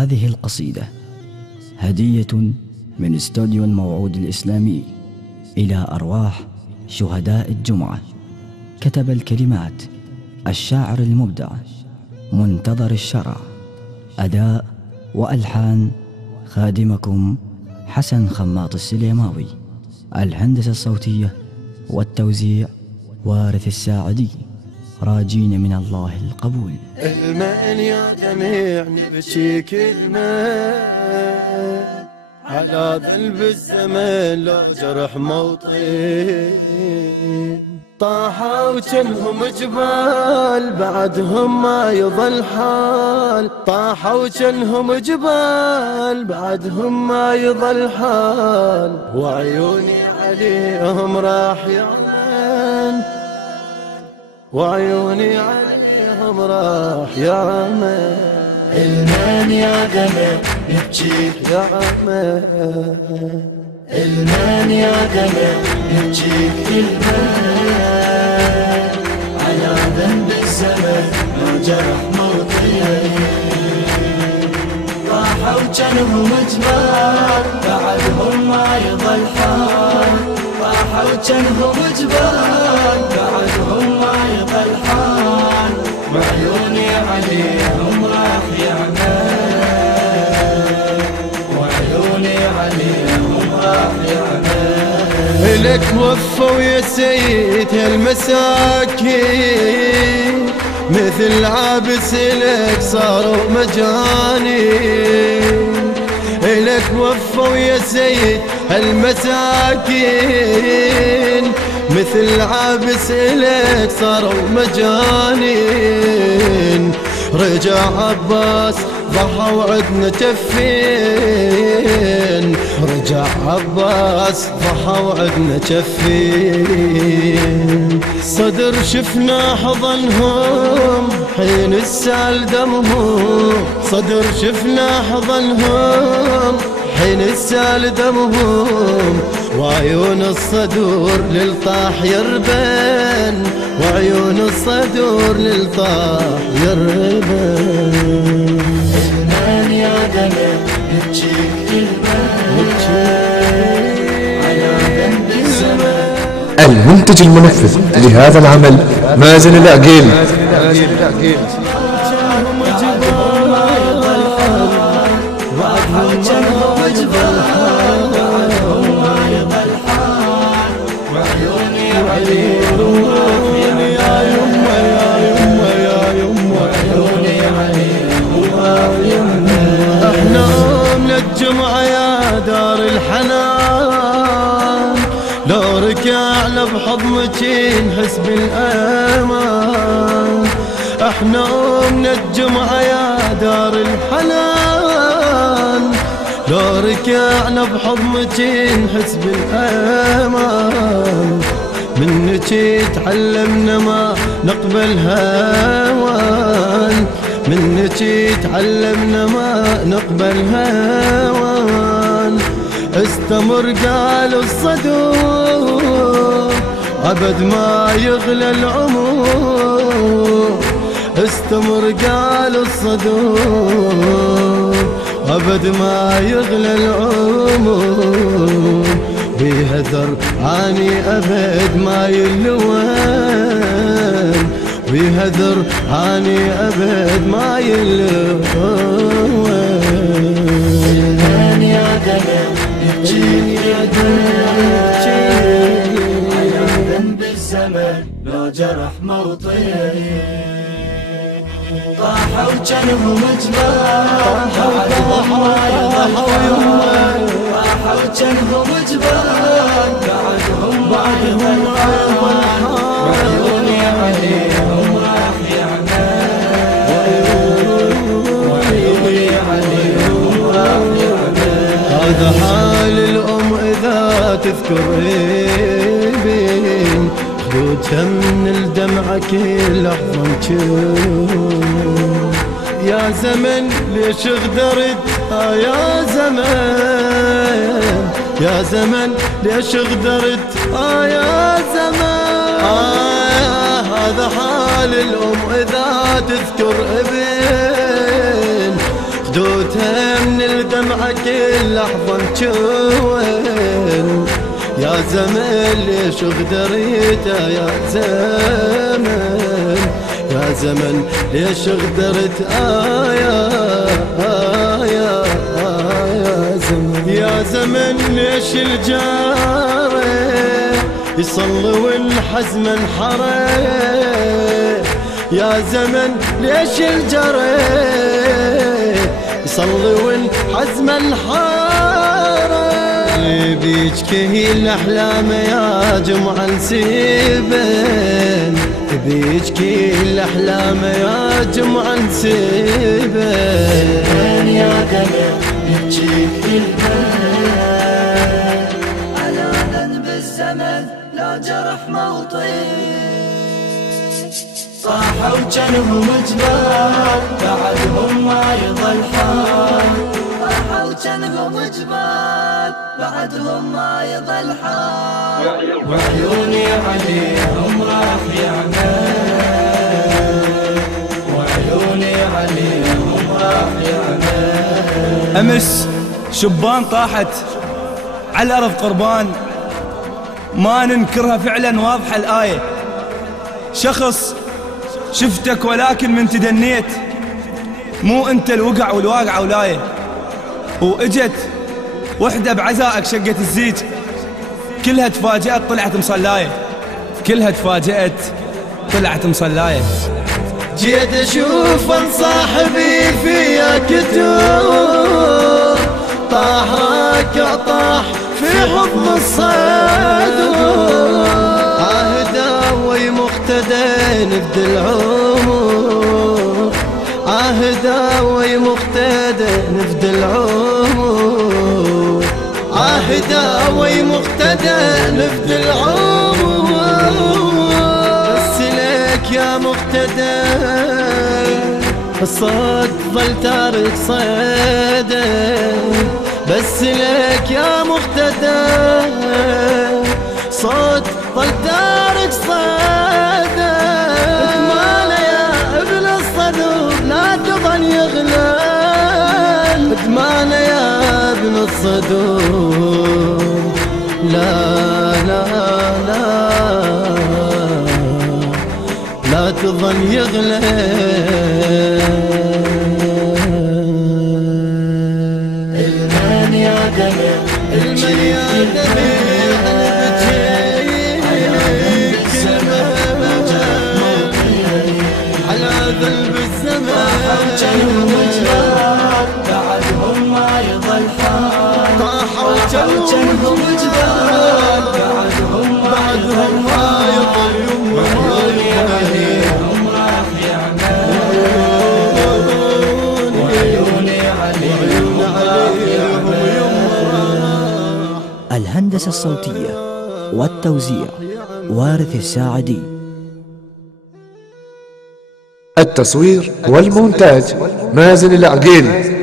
هذه القصيدة هدية من استوديو الموعود الإسلامي إلى أرواح شهداء الجمعة. كتب الكلمات الشاعر المبدع منتظر الشرع. أداء وألحان خادمكم حسن خماط السليماوي. الهندسة الصوتية والتوزيع وارث الساعدي. راجين من الله القبول. الماء يا جميع نبكي كلمة على ذنب الزمن لو جرح موطن. طاحوا وجنهم جبال بعدهم ما يظل حال. طاحوا وجنهم جبال بعدهم ما يظل حال. وعيوني عليهم راح يعمل. وعيوني عليهم راح يعمل. المن يا دمع يبجيك يا عمل. المن يا دمع يبجيك المن على ذنب الزمن لو جرح موطن. طاحوا جنهم جبال بعدهم ما يظل حال. طاحوا جنهم جبال بعدهم ما يظل حال. وعيوني عليهم راح يعمل. وعيوني عليهم راح يعمل. لك وفوا يا سيد هالمساكين مثل عابس لك صاروا مجانين. لك وفوا يا سيد هالمساكين مثل عابس لك صاروا مجانين. رجع عباس ضحى وعدنا جفين. رجع عباس ضحى وعدنا جفين. صدر شفنا حضنهم حين السال دمهم. صدر شفنا حضنهم حين السال دمهم. وعيون الصدور للطاح يربن. وعيون الصدور للطاح يربن. المن يا دمع يبجيك المن على ذنب الزمن. المنتج المنفذ لهذا العمل مازن العقيل. احنا من الجمعة يا دار الحنان. لو ركعنا بحضنك نحس بالأمان. احنا من الجمعة يا دار الحنان. لو ركعنا بحضنك نحس بالأمان. منك تعلمنا ما نقبل هوان. منك تعلمنا ما نقبل هوان. استمر قال الصدور أبد ما يغلى العمر. استمر قال الصدور أبد ما يغلى العمر. بيهذر عني أبد ما يلوان. بيهذر عني أبد ما يلوان. المن يا دمع يبجيك المن على ذنب الزمن لو جرح موطن. طاحوا جنهم جبال بعدهم ما يظل حال. طاحوا جنهم جبال بعدهم ما يظل حال. وعيوني عليهم راح يعمل. وعيوني عليهم راح يعمل. هذا حال الأم إذا تذكر ابن. خدودها من الدمعة كل لحظة نشوف. يا زمن ليش غدرت يا زمن. يا زمن ليش غدرت يا زمن. هذا حال الأم إذا تذكر ابن. خدوتها من الدمعة كل لحظة نشون. يا زمن ليش غدريته يا زمن، يا زمن ليش غدرت يا زمن، يا زمن ليش الجارة يصلي والحزم انحرى، يا زمن ليش الجارة يصلي والحزم انحرى. بيجكي الأحلام يا جمعة نسيبن، بيجكي الأحلام يا جمعة نسيبن. يا دمع يبجيك البال على ذنب الزمن لا جرح موطي. صاحوا جنهم جبال بعدهم ما يضل حال، صاحوا جنهم جبال بعدهم ما يضل حال. وعيوني عليهم راح يعمل، وعيوني عليهم راح يعمل. أمس شبان طاحت على الأرض قربان، ما ننكرها فعلا واضحة الآية. شخص شفتك ولكن من تدنيت، مو أنت الوقع والواقع ولاية. وإجت وحدة بعزائك شقت الزيج، كلها تفاجأت طلعت مصلاية، كلها تفاجأت طلعت مصلاية. جيت اشوف صاحبي فيا كتور، طاح راكع طاح في حضن الصدور. عهدا ومقتدى نبذ العمر، عهدا ومقتدى نبذ العمر، عهدا ومقتدى نبذ العمر. بس لك يا مقتدى الصد ظل تارك صيده، بس لك يا مقتدى صد ظل تارك صيده. ادمان يا ابن الصدور لا تظن يغلل، ادمان يا ابن الصدور لا لا لا لا تظن يغلى. المن يا دمع المن يا دمع على ذنب الزمان. جنهم جبال بعدهم ما يضل حال، طاحوا جنهم جبال بعدهم ما يضل وعيوني عليهم راح يعمل، وعيوني عليهم راح يعمل. الهندسة الصوتية والتوزيع وارث الساعدي. التصوير والمونتاج مازن العقيلي.